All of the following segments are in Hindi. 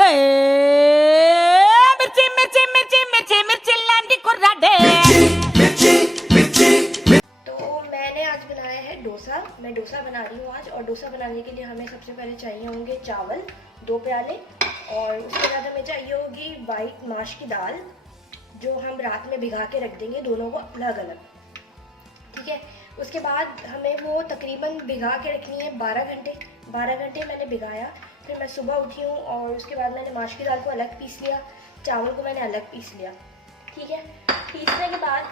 हे मिर्ची मिर्ची मिर्ची मिर्ची मिर्ची लांडी कुर्राडे। तो मैंने आज बनाया है डोसा। मैं डोसा बना रही हूँ आज, और डोसा बनाने के लिए हमें सबसे पहले चाहिए होंगे चावल 2 प्याले, और उसके बाद हमें चाहिए होगी वाइट माश की दाल जो हम रात में भिगा के रख देंगे, दोनों को अलग अलग। ठीक है, उसके बाद हमें वो तकरीबन भिगा के रखनी है 12 घंटे। 12 घंटे मैंने भिगाया, फिर मैं सुबह उठी हूँ और उसके बाद मैंने माश की दाल को अलग पीस लिया, चावल को मैंने अलग पीस लिया। ठीक है, पीसने के बाद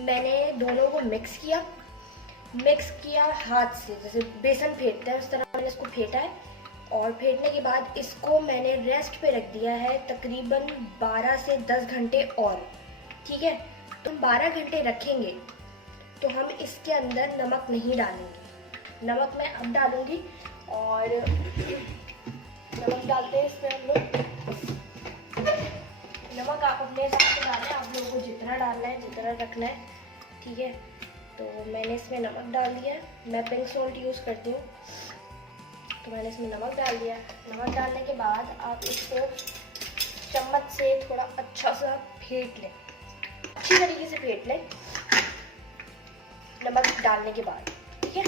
मैंने दोनों को मिक्स किया हाथ से, जैसे बेसन फेंटते हैं उस तरह मैंने इसको फेंटा है। और फेंटने के बाद इसको मैंने रेस्ट पे रख दिया है तकरीबन 12 से 10 घंटे और। ठीक है, तो 12 घंटे रखेंगे तो हम इसके अंदर नमक नहीं डालेंगे। नमक मैं अब डालूंगी, और नमक डालते हैं इसमें हम लोग। नमक आप अपने हिसाब से डालें, आप लोगों को जितना डालना है, जितना रखना है। ठीक है, तो मैंने इसमें नमक डाल दिया है। मैं पिंक सॉल्ट यूज़ करती हूँ, तो मैंने इसमें नमक डाल दिया। नमक डालने के बाद आप इसको चम्मच से थोड़ा अच्छा सा फेंट लें, अच्छी तरीके से फेंट लें नमक डालने के बाद। ठीक है,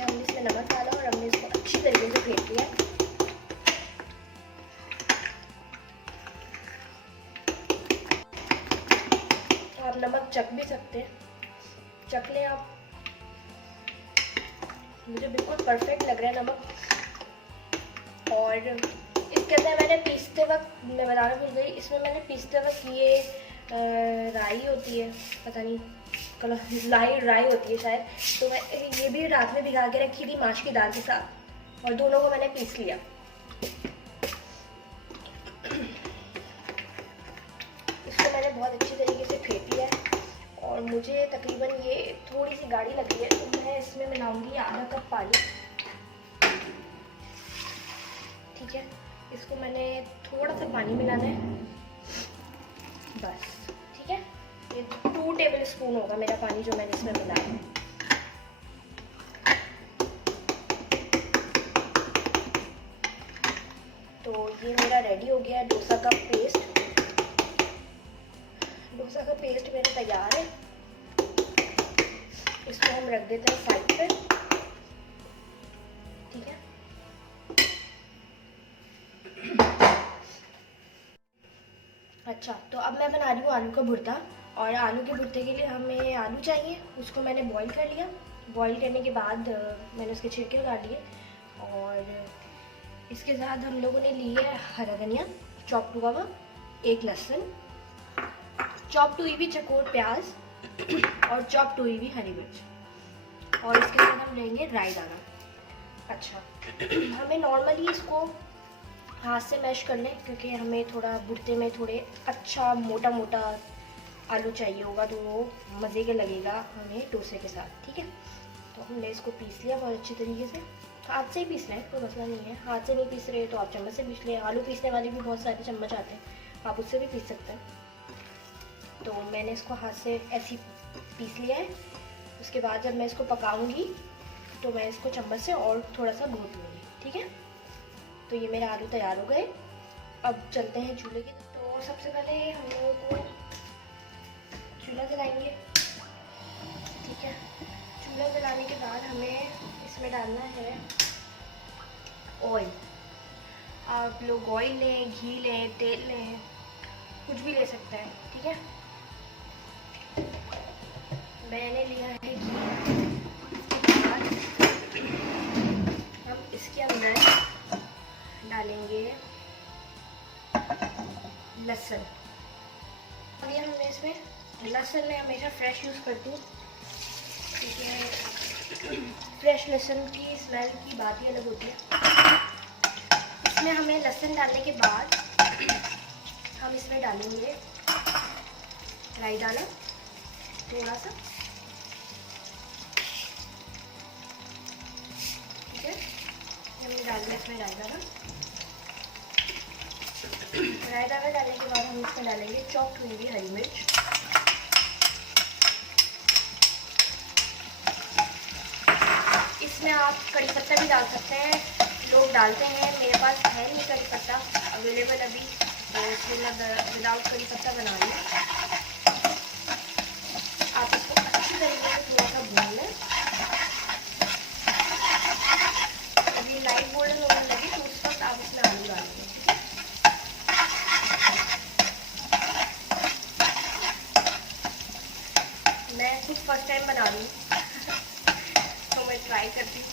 हमने इसमें नमक डाला और हमने इसको अच्छी तरीके से फेंट लिया। तो आप नमक चख भी सकते हैं, चख लें आप। मुझे बिल्कुल परफेक्ट लग रहा है नमक। और इसके अंदर मैंने पीसते वक्त, मैं बताना भूल गई, इसमें मैंने पीसते वक्त ये राई होती है, पता नहीं राई होती है शायद, तो मैं ये भी रात में भिगा के रखी थी माश की दाल के साथ, और दोनों को मैंने पीस लिया। इसको मैंने बहुत अच्छी तरीके से फेंट लिया है, और मुझे तकरीबन ये थोड़ी सी गाढ़ी लग रही है, तो मैं इसमें मिलाऊंगी आधा कप पानी। ठीक है, इसको मैंने थोड़ा सा पानी मिलाना है बस। ठीक है, ये 2 टेबल स्पून होगा मेरा पानी जो मैंने इसमें मिलाया है। तो ये मेरा रेडी हो गया डोसा का पेस्ट। डोसा का पेस्ट मेरा तैयार है। इसको हम रख देते हैं साइड पे। ठीक है, अच्छा, तो अब मैं बना रही हूँ आलू का भुर्ता। और आलू के भुर्ते के लिए हमें आलू चाहिए, उसको मैंने बॉईल कर लिया। बॉईल करने के बाद मैंने उसके छिलके उतार लिए, और इसके साथ हम लोगों ने लिए हरा धनिया चॉप हुआ हुआ, 1 लहसुन, चॉप हुई हुई चकोर प्याज, और चॉप हुई हुई हरी मिर्च, और इसके साथ हम लेंगे राई दाना। अच्छा, हमें नॉर्मली इसको हाथ से मैश कर लें, क्योंकि हमें थोड़ा भुर्ते में थोड़े अच्छा मोटा मोटा आलू चाहिए होगा, तो वो मज़े के लगेगा हमें डोसे के साथ। ठीक है, तो हमने इसको पीस लिया बहुत अच्छी तरीके से। हाथ से ही पीसना है, कोई मसला नहीं है। हाथ से नहीं पीस रहे तो आप चम्मच से पीस लें। आलू पीसने वाले भी बहुत सारे चम्मच आते हैं, आप उससे भी पीस सकते हैं। तो मैंने इसको हाथ से ऐसे पीस लिया है। उसके बाद जब मैं इसको पकाऊंगी तो मैं इसको चम्मच से और थोड़ा सा भून लूँगी। ठीक है, तो ये मेरे आलू तैयार हो गए। अब चलते हैं चूल्हे की। तो सबसे पहले हम लोगों को चूल्हा जलाएंगे। ठीक है, चूल्हा जलाने के बाद हमें इसमें डालना है ऑयल। आप लोग ऑयल लें, घी लें, तेल लें, कुछ भी ले सकते हैं। ठीक है, मैंने लिया है घी। इसके बाद हम इसके अंदर डालेंगे लहसुन। लिया हमने इसमें लहसुन, मैं हमेशा फ्रेश यूज़ करती हूँ, क्योंकि फ्रेश लहसुन की स्मेल की बात ही अलग होती है। इसमें हमें लहसुन डालने के बाद हम इसमें डालेंगे राई दाना थोड़ा सा। ठीक है, हमने डाल दिया इसमें राई दाना। राई दाना डालने के बाद हम इसमें डालेंगे चॉप हुई हुई हरी मिर्च, इसमें आप कड़ी पत्ता भी डाल सकते हैं, लोग डालते हैं, मेरे पास है नहीं करी पत्ता अवेलेबल अभी, तो इसलिए मैं विदाउट करी पत्ता बना रही हूँ। आप इसको अच्छी तरीके से थोड़ा सा भून लें। अभी लाइट गोल्डन होने लगी तो उस वक्त आप इसमें आलू डाल दें। मैं खुद फर्स्ट टाइम बना रही हूँ तो मैं ट्राई करती हूँ।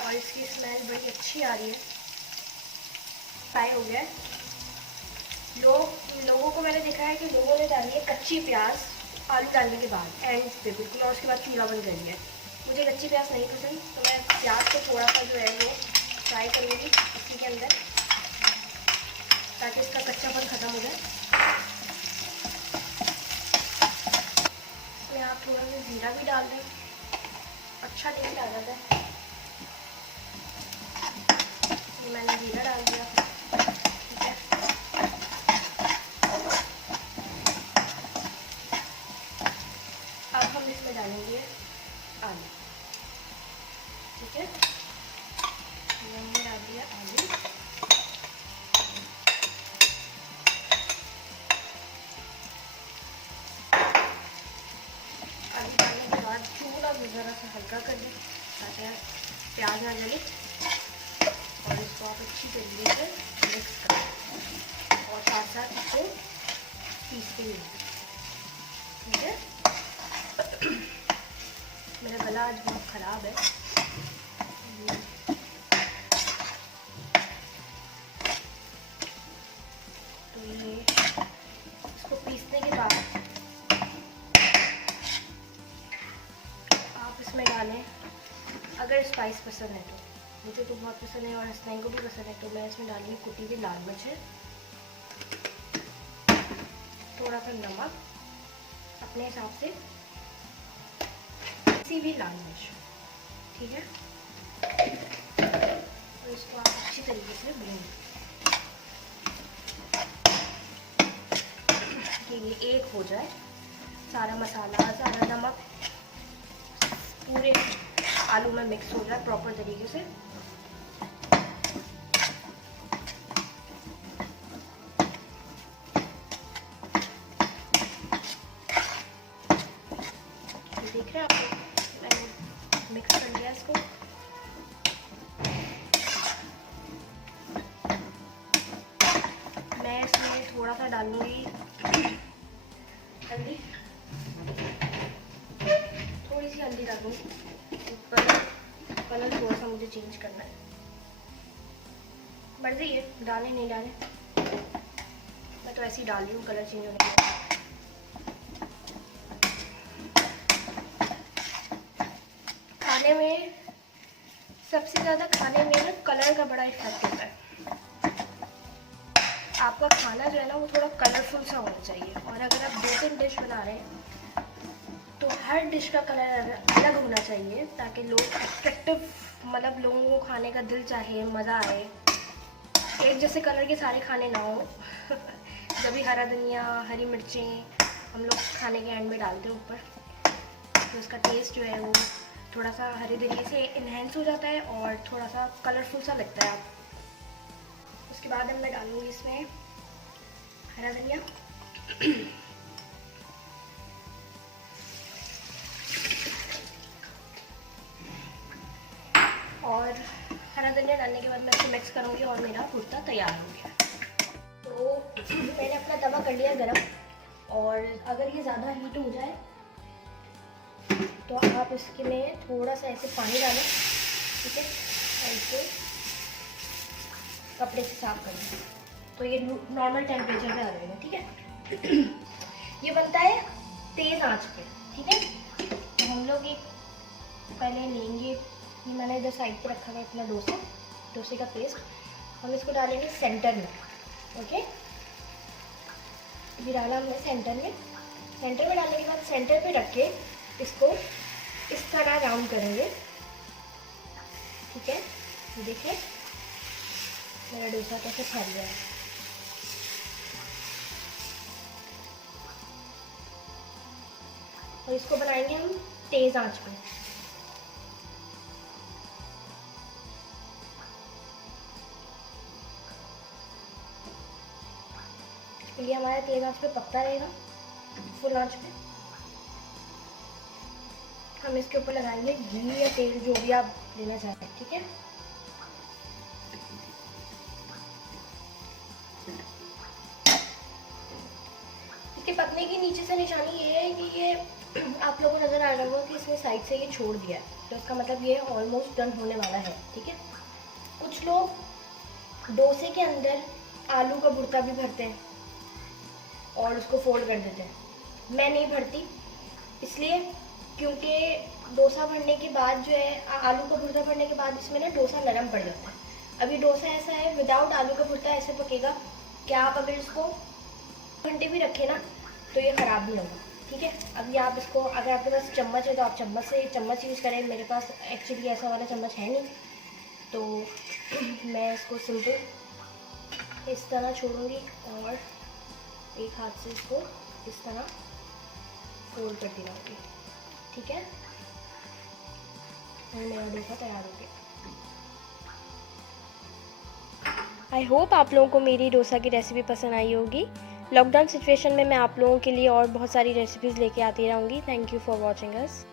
और इसकी स्मेल बड़ी अच्छी आ रही है। फ्राई हो गया है। लोगों को मैंने देखा है कि लोगों ने डाली है कच्ची प्याज आलू डालने के बाद एंड पे बिल्कुल, और उसके बाद चूल्हा बंद कर दिया है। मुझे कच्ची प्याज नहीं पसंद, तो मैं प्याज को थोड़ा सा जो है वो फ्राई करूँगी इसी के अंदर, ताकि इसका कच्चापन ख़त्म हो जाए। इसमें आप थोड़ा सा ज़ीरा भी डाल दें, अच्छा टेस्ट आ जाता है। मैंने ज़ीरा डाल दिया, ठीक है। अब हम इसमें डालेंगे आलू, ठीक है। मैंने डाल दिया आलू। आलू डालने के बाद थोड़ा ज़रा सा हल्का कर दें ताकि प्याज ना जले, और इसको आप अच्छी तरीके से मिक्स करें और साथ साथ इसको पीसते हुए, ठीक है। मेरा गला आज बहुत ख़राब है, तो ये इसको पीसने के बाद आप इसमें डालें, अगर स्पाइस पसंद है तो। मुझे तो बहुत पसंद है और हसनैन को भी पसंद है, तो मैं इसमें डालूंगी कुटी हुई लाल मिर्च, थोड़ा सा नमक अपने हिसाब से, किसी भी लाल मिर्च, ठीक है। तो इसको आप अच्छी तरीके से भून कि ये एक हो जाए, सारा मसाला सारा नमक पूरे आलू में मिक्स हो जाए प्रॉपर तरीके से। देख रहे हैं आप, मैंने मिक्स कर लिया इसको। मैं इसमें थोड़ा सा डालूंगी हल्दी, थोड़ी सी हल्दी डालूंगी ऊपर, कलर थोड़ा सा मुझे चेंज करना है, मर्जी है डालें नहीं डालें, मैं तो ऐसे ही डाल रही हूँ कलर चेंज होने के बाद। खाने में सबसे ज़्यादा खाने में ना कलर का बड़ा इफेक्ट होता है। आपका खाना जो है ना वो थोड़ा कलरफुल सा होना चाहिए, और अगर आप 2-3 डिश बना रहे हैं तो हर डिश का कलर अलग होना चाहिए, ताकि लोग अट्रैक्टिव, मतलब लोगों को खाने का दिल चाहे, मज़ा आए। एक जैसे कलर के सारे खाने ना हो जब भी हरा धनिया हरी मिर्चें हम लोग खाने के एंड में डालते हैं ऊपर, तो उसका टेस्ट जो है वो थोड़ा सा हरे धनिया से इन्हेंस हो जाता है और थोड़ा सा कलरफुल सा लगता है। उसके बाद मैं डालूंगी इसमें हरा धनिया, और हरा धनिया डालने के बाद मैं इसको मिक्स करूंगी और मेरा कुर्ता तैयार हो गया। तो मैंने अपना तवा कर लिया गरम, और अगर ये ज़्यादा हीट हो जाए तो आप इसके में थोड़ा सा ऐसे पानी डालें, ठीक है, और इसको कपड़े से साफ कर लें, तो ये नॉर्मल टेम्परेचर पे आ जाएगा, ठीक है। ये बनता है तेज़ आंच पे, ठीक है। तो हम लोग एक पहले लेंगे, ये मैंने इधर साइड पे रखा है अपना डोसे का पेस्ट, हम इसको डालेंगे सेंटर में, ओके। ये डाला हमने सेंटर में डालने के बाद सेंटर पे रख के इसको इस तरह राउंड करेंगे, ठीक है। ये देखिए मेरा डोसा कैसे फैल गया है। और इसको बनाएंगे हम तेज आंच पे। ये हमारा तेज आंच पे पकता रहेगा, फुल आंच पे। हम इसके ऊपर लगाएंगे घी या तेल, जो भी आप लेना चाहते हैं, ठीक है। इसके पकने की नीचे से निशानी ये है कि ये आप लोगों को नजर आ रहा होगा कि इसने साइड से ये छोड़ दिया है, तो इसका मतलब ये ऑलमोस्ट डन होने वाला है, ठीक है। कुछ लोग डोसे के अंदर आलू का भुर्ता भी भरते हैं और उसको फोल्ड कर देते हैं। मैं नहीं भरती, इसलिए क्योंकि डोसा भरने के बाद जो है, आलू का भुर्ता भरने के बाद इसमें ना डोसा नरम पड़ जाता है। अभी डोसा ऐसा है, विदाउट आलू का भुर्ता ऐसे पकेगा कि आप अगर इसको घंटे भी रखें ना तो ये ख़राब नहीं होगा, ठीक है। अभी आप इसको, अगर आपके पास चम्मच है तो आप चम्मच यूज़ करें। मेरे पास एक्चुअली ऐसा वाला चम्मच है नहीं, तो मैं इसको सिंपल इस तरह छोड़ूंगी और एक हाथ से इसको इस तरह फोल्ड करती रहूँगी, ठीक है। और मेरा डोसा तैयार हो गया। आई होप आप लोगों को मेरी डोसा की रेसिपी पसंद आई होगी। लॉकडाउन सिचुएशन में मैं आप लोगों के लिए और बहुत सारी रेसिपीज़ लेके आती रहूँगी। Thank you for watching us.